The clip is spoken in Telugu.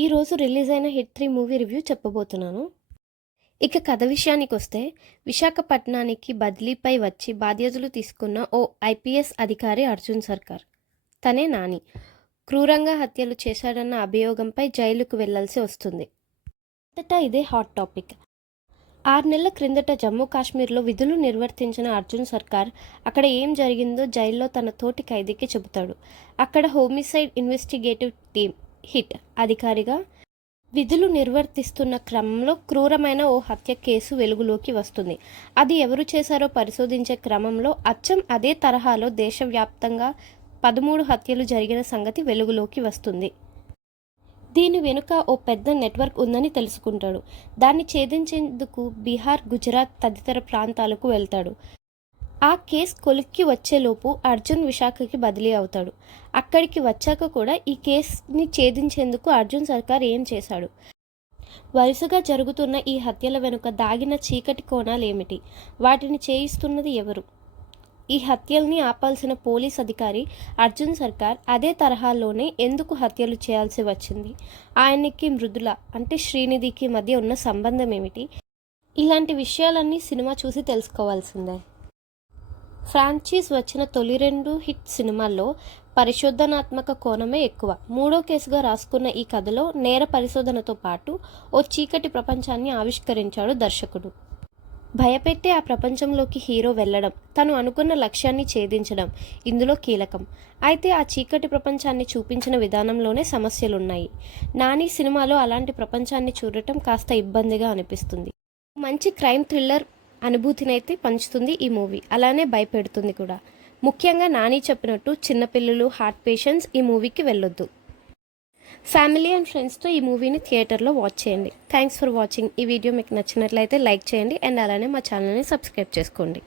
ఈరోజు రిలీజ్ అయిన హిట్ 3 మూవీ రివ్యూ చెప్పబోతున్నాను. ఇక కథ విషయానికొస్తే, విశాఖపట్నానికి బదిలీపై వచ్చి బాధ్యతలు తీసుకున్న ఓ ఐపీఎస్ అధికారి అర్జున్ సర్కార్. తనే నాని. క్రూరంగా హత్యలు చేశాడన్న అభియోగంపై జైలుకు వెళ్లాల్సి వస్తుంది. అంతటా ఇదే హాట్ టాపిక్. 6 నెలల క్రిందట జమ్మూ కాశ్మీర్లో విధులు నిర్వర్తించిన అర్జున్ సర్కార్ అక్కడ ఏం జరిగిందో జైల్లో తన తోటి ఖైదీకి చెబుతాడు. అక్కడ హోమిసైడ్ ఇన్వెస్టిగేటివ్ టీమ్ హిట్ అధికారిగా విధులు నిర్వర్తిస్తున్న క్రమంలో క్రూరమైన ఓ హత్య కేసు వెలుగులోకి వస్తుంది. అది ఎవరు చేశారో పరిశోధించే క్రమంలో అచ్చం అదే తరహాలో దేశవ్యాప్తంగా 13 హత్యలు జరిగిన సంగతి వెలుగులోకి వస్తుంది. దీని వెనుక ఓ పెద్ద నెట్వర్క్ ఉందని తెలుసుకుంటాడు. దాన్ని ఛేదించేందుకు బీహార్, గుజరాత్ తదితర ప్రాంతాలకు వెళ్తాడు. ఆ కేసు కొలిక్కి వచ్చేలోపు అర్జున్ విశాఖకి బదిలీ అవుతాడు. అక్కడికి వచ్చాక కూడా ఈ కేసుని ఛేదించేందుకు అర్జున్ సర్కార్ ఏం చేశాడు? వరుసగా జరుగుతున్న ఈ హత్యల వెనుక దాగిన చీకటి కోణాలేమిటి? వాటిని చేయిస్తున్నది ఎవరు? ఈ హత్యల్ని ఆపాల్సిన పోలీస్ అధికారి అర్జున్ సర్కార్ అదే తరహాలోనే ఎందుకు హత్యలు చేయాల్సి వచ్చింది? ఆయనకి మృదుల అంటే శ్రీనిధికి మధ్య ఉన్న సంబంధం ఏమిటి? ఇలాంటి విషయాలన్నీ సినిమా చూసి తెలుసుకోవాల్సిందే. ఫ్రాంచైజ్ వచ్చిన తొలి 2 హిట్ సినిమాల్లో పరిశోధనాత్మక కోణమే ఎక్కువ. 3వ కేసుగా రాసుకున్న ఈ కథలో నేర పరిశోధనతో పాటు ఓ చీకటి ప్రపంచాన్ని ఆవిష్కరించాడు దర్శకుడు. భయపెట్టే ఆ ప్రపంచంలోకి హీరో వెళ్ళడం, తను అనుకున్న లక్ష్యాన్ని ఛేదించడం ఇందులో కీలకం. అయితే ఆ చీకటి ప్రపంచాన్ని చూపించిన విధానంలోనే సమస్యలున్నాయి. నాని సినిమాలో అలాంటి ప్రపంచాన్ని చూడటం కాస్త ఇబ్బందిగా అనిపిస్తుంది. మంచి క్రైమ్ థ్రిల్లర్ అనుభూతినైతే పంచుతుంది ఈ మూవీ. అలానే భయపెడుతుంది కూడా. ముఖ్యంగా నాని చెప్పినట్టు చిన్నపిల్లలు, హార్ట్ పేషెంట్స్ ఈ మూవీకి వెళ్ళొద్దు. ఫ్యామిలీ అండ్ ఫ్రెండ్స్తో ఈ మూవీని థియేటర్లో వాచ్ చేయండి. Thanks for watching. ఈ వీడియో మీకు నచ్చినట్లయితే లైక్ చేయండి అండ్ అలానే మా ఛానల్ని సబ్స్క్రైబ్ చేసుకోండి.